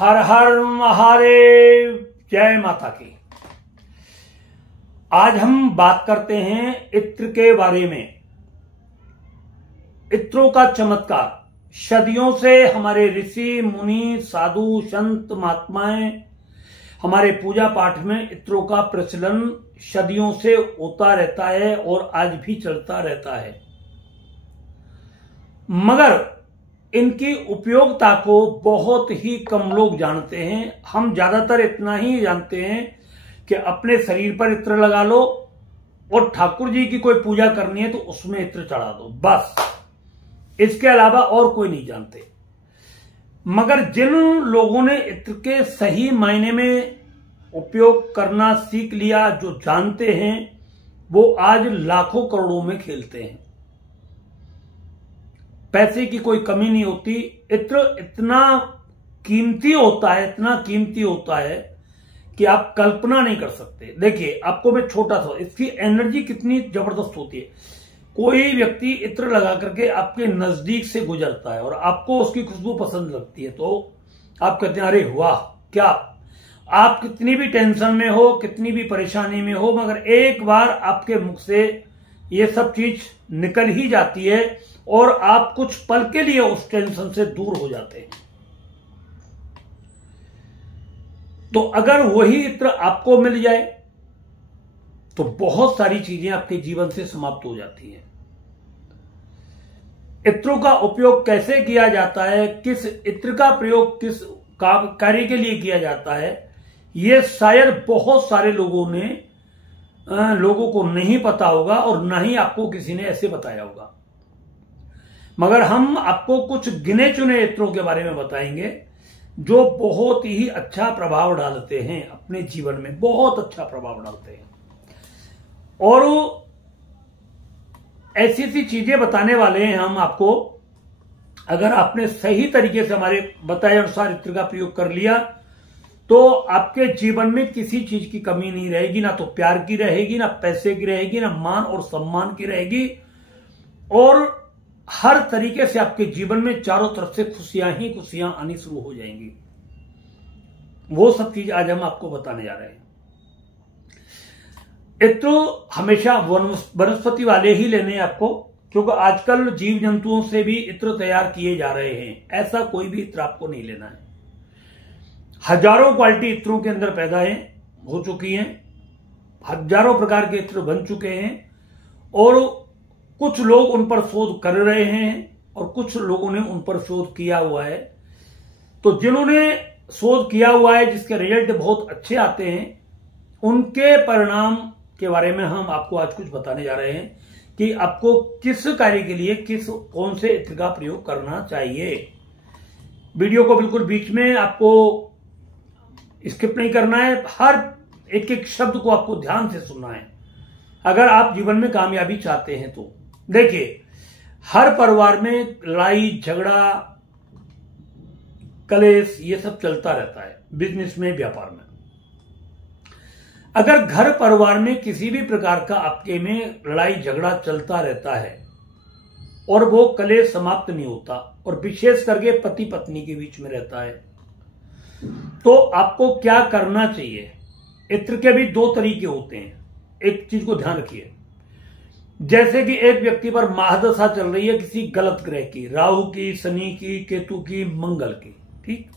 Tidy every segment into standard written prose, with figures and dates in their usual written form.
हर हर महादेव। जय माता की। आज हम बात करते हैं इत्र के बारे में। इत्रों का चमत्कार। सदियों से हमारे ऋषि मुनि साधु संत महात्माएं हमारे पूजा पाठ में इत्रों का प्रचलन सदियों से होता रहता है और आज भी चलता रहता है, मगर इनकी उपयोगिता को बहुत ही कम लोग जानते हैं। हम ज्यादातर इतना ही जानते हैं कि अपने शरीर पर इत्र लगा लो और ठाकुर जी की कोई पूजा करनी है तो उसमें इत्र चढ़ा दो, बस। इसके अलावा और कोई नहीं जानते। मगर जिन लोगों ने इत्र के सही मायने में उपयोग करना सीख लिया, जो जानते हैं, वो आज लाखों करोड़ों में खेलते हैं। पैसे की कोई कमी नहीं होती। इत्र इतना कीमती होता है, इतना कीमती होता है कि आप कल्पना नहीं कर सकते। देखिए, आपको मैं छोटा सा, इसकी एनर्जी कितनी जबरदस्त होती है। कोई व्यक्ति इत्र लगा करके आपके नजदीक से गुजरता है और आपको उसकी खुशबू पसंद लगती है तो आप कहते हैं अरे वाह क्या। आप कितनी भी टेंशन में हो, कितनी भी परेशानी में हो, मगर एक बार आपके मुख से ये सब चीज निकल ही जाती है और आप कुछ पल के लिए उस टेंशन से दूर हो जाते हैं। तो अगर वही इत्र आपको मिल जाए तो बहुत सारी चीजें आपके जीवन से समाप्त हो जाती हैं। इत्रों का उपयोग कैसे किया जाता है, किस इत्र का प्रयोग किस कार्य के लिए किया जाता है, यह शायद बहुत सारे लोगों को नहीं पता होगा और ना ही आपको किसी ने ऐसे बताया होगा। मगर हम आपको कुछ गिने चुने इत्रों के बारे में बताएंगे जो बहुत ही अच्छा प्रभाव डालते हैं अपने जीवन में, बहुत अच्छा प्रभाव डालते हैं। और ऐसी ऐसी चीजें बताने वाले हैं हम आपको। अगर आपने सही तरीके से हमारे बताए अनुसार इत्र का प्रयोग कर लिया तो आपके जीवन में किसी चीज की कमी नहीं रहेगी। ना तो प्यार की रहेगी, ना पैसे की रहेगी, ना मान और सम्मान की रहेगी, और हर तरीके से आपके जीवन में चारों तरफ से खुशियां ही खुशियां आनी शुरू हो जाएंगी। वो सब चीज आज हम आपको बताने जा रहे हैं। इत्र हमेशा वनस्पति वाले ही लेने हैं आपको, क्योंकि आजकल जीव जंतुओं से भी इत्र तैयार किए जा रहे हैं। ऐसा कोई भी इत्र आपको नहीं लेना है। हजारों क्वालिटी इत्रों के अंदर पैदा हो चुकी हैं, हजारों प्रकार के इत्र बन चुके हैं और कुछ लोग उन पर शोध कर रहे हैं और कुछ लोगों ने उन पर शोध किया हुआ है। तो जिन्होंने शोध किया हुआ है, जिसके रिजल्ट बहुत अच्छे आते हैं, उनके परिणाम के बारे में हम आपको आज कुछ बताने जा रहे हैं कि आपको किस कार्य के लिए कौन से इत्र का प्रयोग करना चाहिए। वीडियो को बिल्कुल बीच में आपको स्किप नहीं करना है। हर एक एक शब्द को आपको ध्यान से सुनना है अगर आप जीवन में कामयाबी चाहते हैं तो। देखिए, हर परिवार में लड़ाई झगड़ा कलेश ये सब चलता रहता है, बिजनेस में, व्यापार में। अगर घर परिवार में किसी भी प्रकार का आपके में लड़ाई झगड़ा चलता रहता है और वो कलेश समाप्त नहीं होता, और विशेष करके पति पत्नी के बीच में रहता है, तो आपको क्या करना चाहिए। इत्र के भी दो तरीके होते हैं, एक चीज को ध्यान रखिए। जैसे कि एक व्यक्ति पर महादशा चल रही है किसी गलत ग्रह की, राहु की, शनि की, केतु की, मंगल की, ठीक,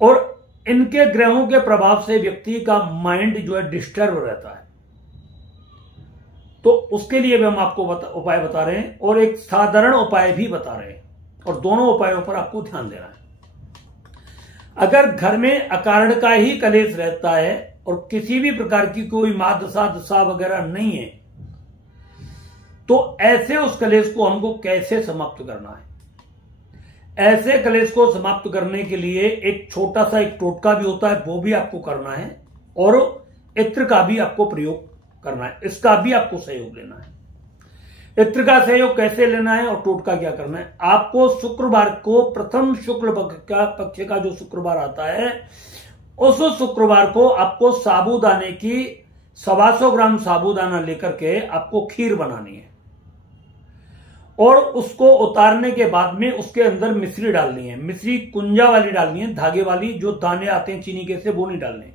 और इनके ग्रहों के प्रभाव से व्यक्ति का माइंड जो है डिस्टर्ब रहता है, तो उसके लिए भी हम आपको उपाय बता रहे हैं और एक साधारण उपाय भी बता रहे हैं, और दोनों उपायों पर आपको ध्यान देना है। अगर घर में अकारण का ही कलेश रहता है और किसी भी प्रकार की कोई महादशा दशा वगैरह नहीं है, तो ऐसे उस कलेश को हमको कैसे समाप्त करना है। ऐसे कलेश को समाप्त करने के लिए एक छोटा सा एक टोटका भी होता है, वो भी आपको करना है, और इत्र का भी आपको प्रयोग करना है। इसका भी आपको सहयोग लेना है। इत्र का सहयोग कैसे लेना है और टोटका क्या करना है। आपको शुक्रवार को, प्रथम शुक्ल पक्ष का जो शुक्रवार आता है, उस शुक्रवार को आपको साबूदाने की 125 ग्राम साबूदाना लेकर के आपको खीर बनानी है और उसको उतारने के बाद में उसके अंदर मिश्री डालनी है। मिश्री कुंजा वाली डालनी है, धागे वाली, जो दाने आते हैं चीनी के से वो नहीं डालने।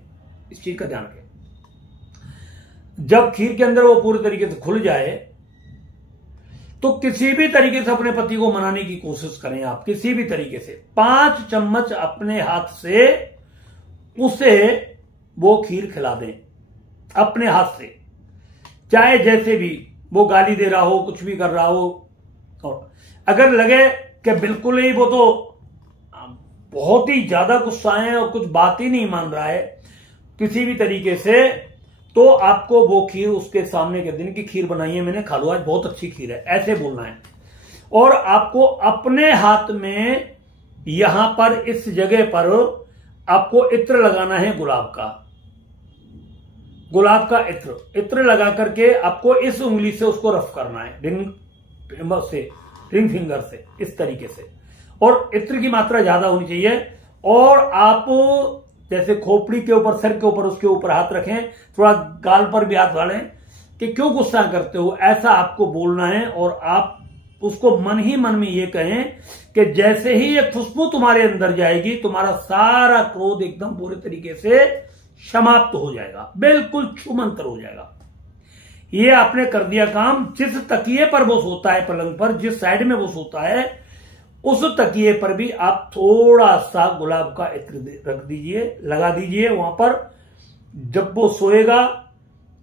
इस चीज का ध्यान रखें। जब खीर के अंदर वो पूरी तरीके से खुल जाए तो किसी भी तरीके से अपने पति को मनाने की कोशिश करें। आप किसी भी तरीके से 5 चम्मच अपने हाथ से उसे वो खीर खिला दें, अपने हाथ से, चाहे जैसे भी वो गाली दे रहा हो, कुछ भी कर रहा हो। और अगर लगे कि बिल्कुल ही वो तो बहुत ही ज्यादा गुस्सा है और कुछ बात ही नहीं मान रहा है किसी भी तरीके से, तो आपको वो खीर उसके सामने के दिन की खीर बनाई है मैंने, खा लो आज, बहुत अच्छी खीर है, ऐसे बोलना है। और आपको अपने हाथ में यहां पर इस जगह पर आपको इत्र लगाना है, गुलाब का इत्र लगा करके आपको इस उंगली से उसको रफ करना है, रिंग फिंगर से, इस तरीके से। और इत्र की मात्रा ज्यादा होनी चाहिए। और आप जैसे खोपड़ी के ऊपर, सर के ऊपर, उसके ऊपर हाथ रखें, थोड़ा गाल पर भी हाथ डालें कि क्यों गुस्सा करते हो, ऐसा आपको बोलना है। और आप उसको मन ही मन में ये कहें कि जैसे ही ये खुशबू तुम्हारे अंदर जाएगी, तुम्हारा सारा क्रोध एकदम पूरे तरीके से समाप्त हो जाएगा, बिल्कुल छूमंतर हो जाएगा। ये आपने कर दिया काम। जिस तकिए पर वो सोता है पलंग पर, जिस साइड में वो सोता है, उस तकिए पर भी आप थोड़ा सा गुलाब का इत्र रख दीजिए, लगा दीजिए वहां पर। जब वो सोएगा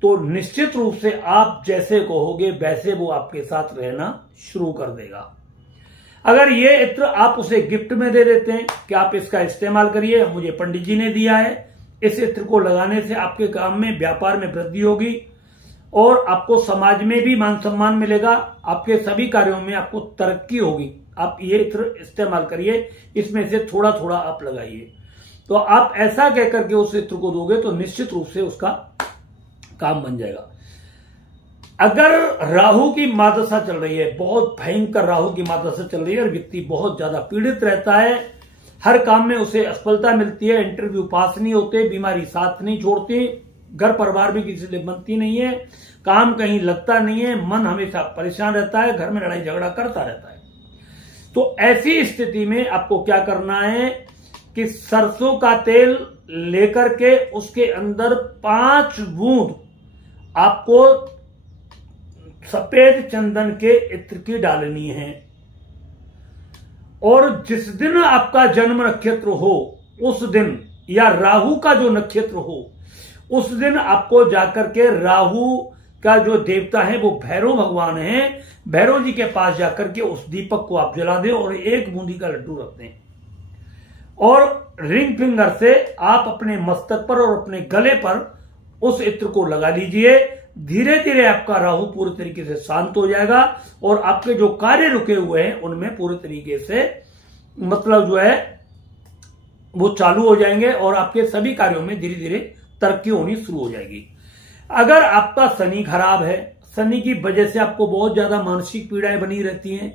तो निश्चित रूप से आप जैसे कहोगे वैसे वो आपके साथ रहना शुरू कर देगा। अगर ये इत्र आप उसे गिफ्ट में दे देते हैं कि आप इसका इस्तेमाल करिए, मुझे पंडित जी ने दिया है, इस इत्र को लगाने से आपके काम में, व्यापार में वृद्धि होगी और आपको समाज में भी मान सम्मान मिलेगा, आपके सभी कार्यों में आपको तरक्की होगी। आप ये इत्र इस्तेमाल करिए, इसमें से थोड़ा थोड़ा आप लगाइए। तो आप ऐसा कहकर के उस इत्र को दोगे तो निश्चित रूप से उसका काम बन जाएगा। अगर राहु की महादशा चल रही है, बहुत भयंकर राहु की महादशा चल रही है और व्यक्ति बहुत ज्यादा पीड़ित रहता है, हर काम में उसे असफलता मिलती है, इंटरव्यू पास नहीं होते, बीमारी साथ नहीं छोड़ती, घर परिवार भी किसी से बनती नहीं है, काम कहीं लगता नहीं है, मन हमेशा परेशान रहता है, घर में लड़ाई झगड़ा करता रहता है। तो ऐसी स्थिति में आपको क्या करना है कि सरसों का तेल लेकर के उसके अंदर 5 बूंद आपको सफेद चंदन के इत्र की डालनी है। और जिस दिन आपका जन्म नक्षत्र हो उस दिन, या राहु का जो नक्षत्र हो उस दिन आपको जाकर के राहु का जो देवता है वो भैरव भगवान है, भैरव जी के पास जाकर के उस दीपक को आप जला दें और 1 बूंदी का लड्डू रख दें। और रिंग फिंगर से आप अपने मस्तक पर और अपने गले पर उस इत्र को लगा लीजिए। धीरे धीरे आपका राहु पूरी तरीके से शांत हो जाएगा और आपके जो कार्य रुके हुए हैं उनमें पूरे तरीके से मतलब जो है वो चालू हो जाएंगे और आपके सभी कार्यों में धीरे धीरे तरक्की होनी शुरू हो जाएगी। अगर आपका शनि खराब है, शनि की वजह से आपको बहुत ज्यादा मानसिक पीड़ाएं बनी रहती हैं,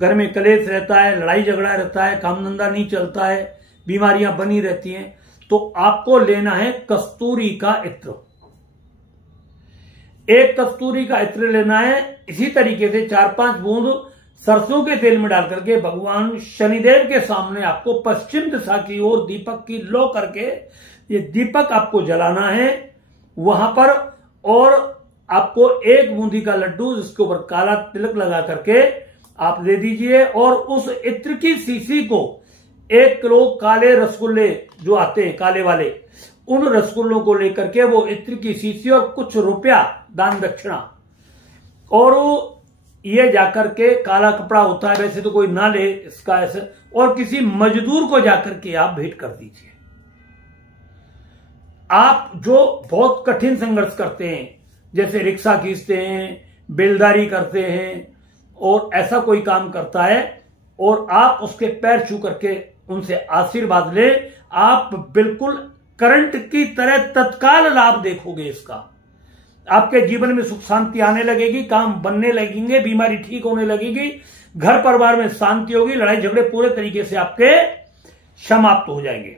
घर में कलेश रहता है, लड़ाई झगड़ा रहता है, काम धंधा नहीं चलता है, बीमारियां बनी रहती हैं, तो आपको लेना है कस्तूरी का इत्र। 1 कस्तूरी का इत्र लेना है। इसी तरीके से 4-5 बूंद सरसों के तेल में डाल करके भगवान शनिदेव के सामने आपको पश्चिम दिशा की ओर दीपक की लो करके ये दीपक आपको जलाना है वहां पर। और आपको 1 बूंदी का लड्डू जिसके ऊपर काला तिलक लगा करके आप दे दीजिए। और उस इत्र की शीशी को 1 किलो काले रसगुल्ले जो आते हैं काले वाले, उन रसगुल्लों को लेकर के वो इत्र की शीशी और कुछ रुपया दान दक्षिणा, और ये जाकर के काला कपड़ा होता है वैसे तो कोई ना ले इसका ऐसे, और किसी मजदूर को जाकर के आप भेंट कर दीजिए। आप जो बहुत कठिन संघर्ष करते हैं, जैसे रिक्शा खींचते हैं, बेलदारी करते हैं, और ऐसा कोई काम करता है और आप उसके पैर छू करके उनसे आशीर्वाद ले, आप बिल्कुल करंट की तरह तत्काल लाभ देखोगे इसका। आपके जीवन में सुख शांति आने लगेगी, काम बनने लगेंगे, बीमारी ठीक होने लगेगी, घर परिवार में शांति होगी, लड़ाई झगड़े पूरे तरीके से आपके समाप्त हो जाएंगे।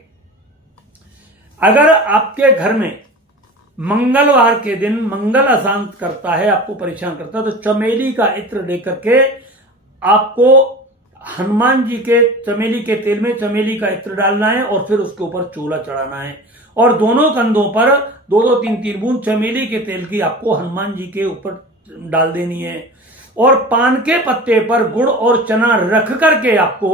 अगर आपके घर में मंगलवार के दिन मंगल अशांत करता है, आपको परेशान करता है, तो चमेली का इत्र लेकर के आपको हनुमान जी के चमेली के तेल में चमेली का इत्र डालना है और फिर उसके ऊपर चूल्हा चढ़ाना है और दोनों कंधों पर 2-2 3-3 बूंद चमेली के तेल की आपको हनुमान जी के ऊपर डाल देनी है और पान के पत्ते पर गुड़ और चना रख करके आपको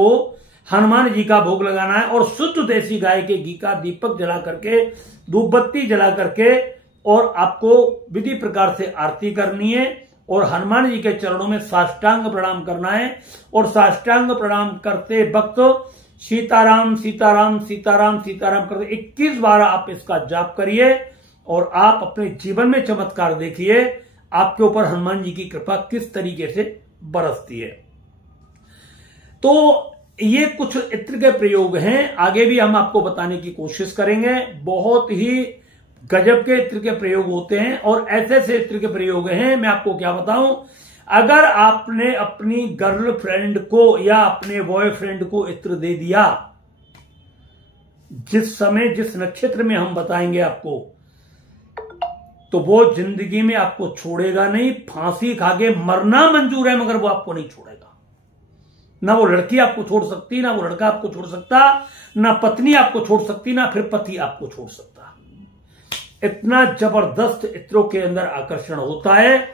हनुमान जी का भोग लगाना है और शुद्ध देसी गाय के घी का दीपक जला करके, धूप बत्ती जला करके और आपको विधि प्रकार से आरती करनी है और हनुमान जी के चरणों में साष्टांग प्रणाम करना है और साष्टांग प्रणाम करते वक्त सीताराम सीताराम सीताराम सीताराम करते 21 बार आप इसका जाप करिए और आप अपने जीवन में चमत्कार देखिए, आपके ऊपर हनुमान जी की कृपा किस तरीके से बरसती है। तो ये कुछ इत्र के प्रयोग हैं, आगे भी हम आपको बताने की कोशिश करेंगे। बहुत ही गजब के इत्र के प्रयोग होते हैं और ऐसे ऐसे इत्र के प्रयोग हैं, मैं आपको क्या बताऊं। अगर आपने अपनी गर्लफ्रेंड को या अपने बॉयफ्रेंड को इत्र दे दिया, जिस समय जिस नक्षत्र में हम बताएंगे आपको, तो वो जिंदगी में आपको छोड़ेगा नहीं। फांसी खाके मरना मंजूर है मगर वो आपको नहीं छोड़ेगा। ना वो लड़की आपको छोड़ सकती, ना वो लड़का आपको छोड़ सकता, ना पत्नी आपको छोड़ सकती, ना फिर पति आपको छोड़ सकता। इतना जबरदस्त इत्रों के अंदर आकर्षण होता है।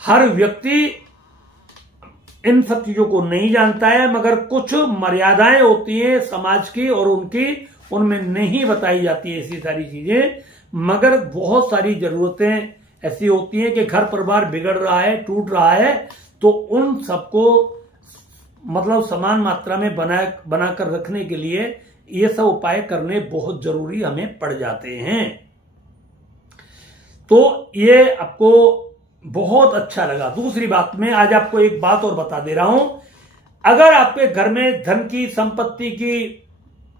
हर व्यक्ति इन सब चीजों को नहीं जानता है, मगर कुछ मर्यादाएं होती हैं समाज की और उनमें नहीं बताई जाती है ऐसी सारी चीजें। मगर बहुत सारी जरूरतें ऐसी होती हैं कि घर परिवार बिगड़ रहा है, टूट रहा है, तो उन सबको मतलब समान मात्रा में बनाकर रखने के लिए ये सब उपाय करने बहुत जरूरी हमें पड़ जाते हैं। तो ये आपको बहुत अच्छा लगा। दूसरी बात में आज आपको एक बात और बता दे रहा हूं। अगर आपके घर में धन की, संपत्ति की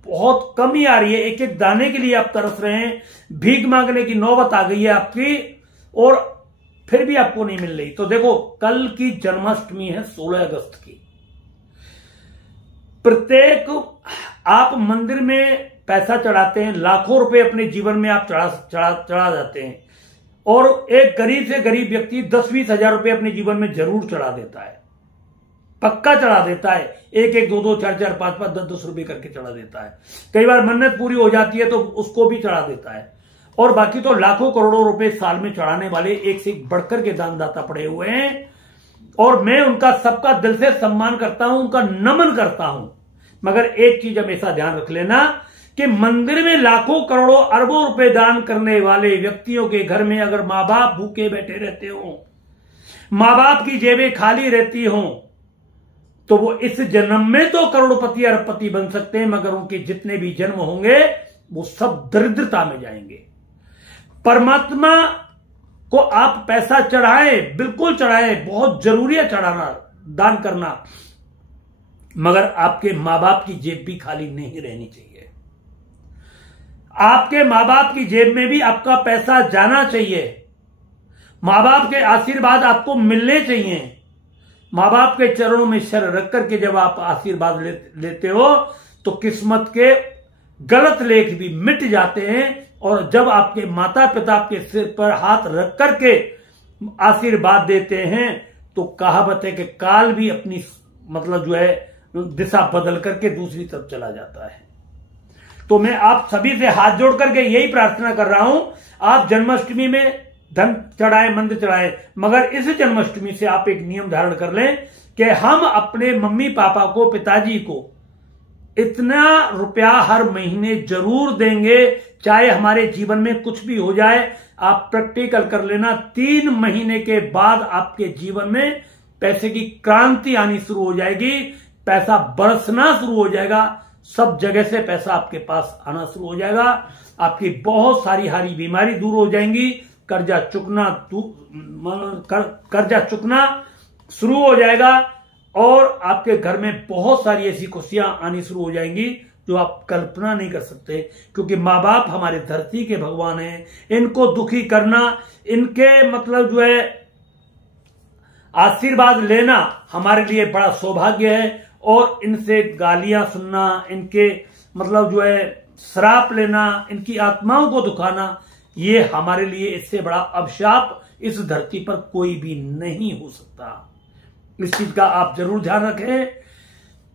बहुत कमी आ रही है, एक एक दाने के लिए आप तरस रहे हैं, भीख मांगने की नौबत आ गई है आपकी और फिर भी आपको नहीं मिल रही, तो देखो कल की जन्माष्टमी है 16 अगस्त की। प्रत्येक आप मंदिर में पैसा चढ़ाते हैं, लाखों रुपए अपने जीवन में आप चढ़ा जाते हैं और एक गरीब से गरीब व्यक्ति 10-20 हजार रुपए अपने जीवन में जरूर चढ़ा देता है, पक्का चढ़ा देता है। 1-1, 2-2, 4-4, 5-5, 10-10 रुपए करके चढ़ा देता है। कई बार मन्नत पूरी हो जाती है तो उसको भी चढ़ा देता है और बाकी तो लाखों करोड़ों रुपए साल में चढ़ाने वाले एक से एक बढ़कर के दानदाता पड़े हुए हैं और मैं उनका सबका दिल से सम्मान करता हूं, उनका नमन करता हूं। मगर एक चीज हमेशा ध्यान रख लेना कि मंदिर में लाखों करोड़ों अरबों रुपए दान करने वाले व्यक्तियों के घर में अगर मां बाप भूखे बैठे रहते हो, मां बाप की जेबें खाली रहती हो, तो वो इस जन्म में तो करोड़पति अरबपति बन सकते हैं, मगर उनके जितने भी जन्म होंगे वो सब दरिद्रता में जाएंगे। परमात्मा को आप पैसा चढ़ाएं, बिल्कुल चढ़ाएं, बहुत जरूरी है चढ़ाना, दान करना, मगर आपके मां बाप की जेब भी खाली नहीं रहनी चाहिए। आपके मां बाप की जेब में भी आपका पैसा जाना चाहिए। मां बाप के आशीर्वाद आपको मिलने चाहिए। मां बाप के चरणों में सर रख करके जब आप आशीर्वाद लेते हो तो किस्मत के गलत लेख भी मिट जाते हैं और जब आपके माता पिता आपके सिर पर हाथ रख करके आशीर्वाद देते हैं तो कहावत है कि काल भी अपनी मतलब जो है दिशा बदल करके दूसरी तरफ चला जाता है। तो मैं आप सभी से हाथ जोड़ करके यही प्रार्थना कर रहा हूं, आप जन्माष्टमी में धन चढ़ाएं, मंदिर चढ़ाएं, मगर इस जन्माष्टमी से आप एक नियम धारण कर लें कि हम अपने मम्मी पापा को, पिताजी को इतना रुपया हर महीने जरूर देंगे, चाहे हमारे जीवन में कुछ भी हो जाए। आप प्रैक्टिकल कर लेना, 3 महीने के बाद आपके जीवन में पैसे की क्रांति आनी शुरू हो जाएगी, पैसा बरसना शुरू हो जाएगा, सब जगह से पैसा आपके पास आना शुरू हो जाएगा। आपकी बहुत सारी हारी बीमारी दूर हो जाएंगी, कर्जा चुकना शुरू हो जाएगा और आपके घर में बहुत सारी ऐसी खुशियां आनी शुरू हो जाएंगी जो आप कल्पना नहीं कर सकते। क्योंकि माँ बाप हमारे धरती के भगवान हैं, इनको दुखी करना, इनके मतलब जो है आशीर्वाद लेना हमारे लिए बड़ा सौभाग्य है और इनसे गालियां सुनना, इनके मतलब जो है श्राप लेना, इनकी आत्माओं को दुखाना, ये हमारे लिए इससे बड़ा अभिशाप इस धरती पर कोई भी नहीं हो सकता। इस चीज का आप जरूर ध्यान रखें।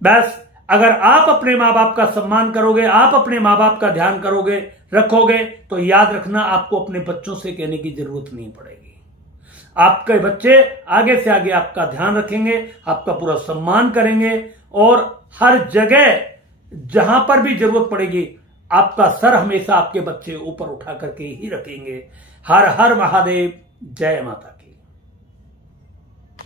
बस अगर आप अपने मां बाप का सम्मान करोगे, आप अपने मां बाप का ध्यान करोगे, रखोगे, तो याद रखना आपको अपने बच्चों से कहने की जरूरत नहीं पड़ेगी। आपके बच्चे आगे से आगे आपका ध्यान रखेंगे, आपका पूरा सम्मान करेंगे और हर जगह जहां पर भी जरूरत पड़ेगी आपका सर हमेशा आपके बच्चे ऊपर उठा करके ही रखेंगे। हर हर महादेव, जय माता की।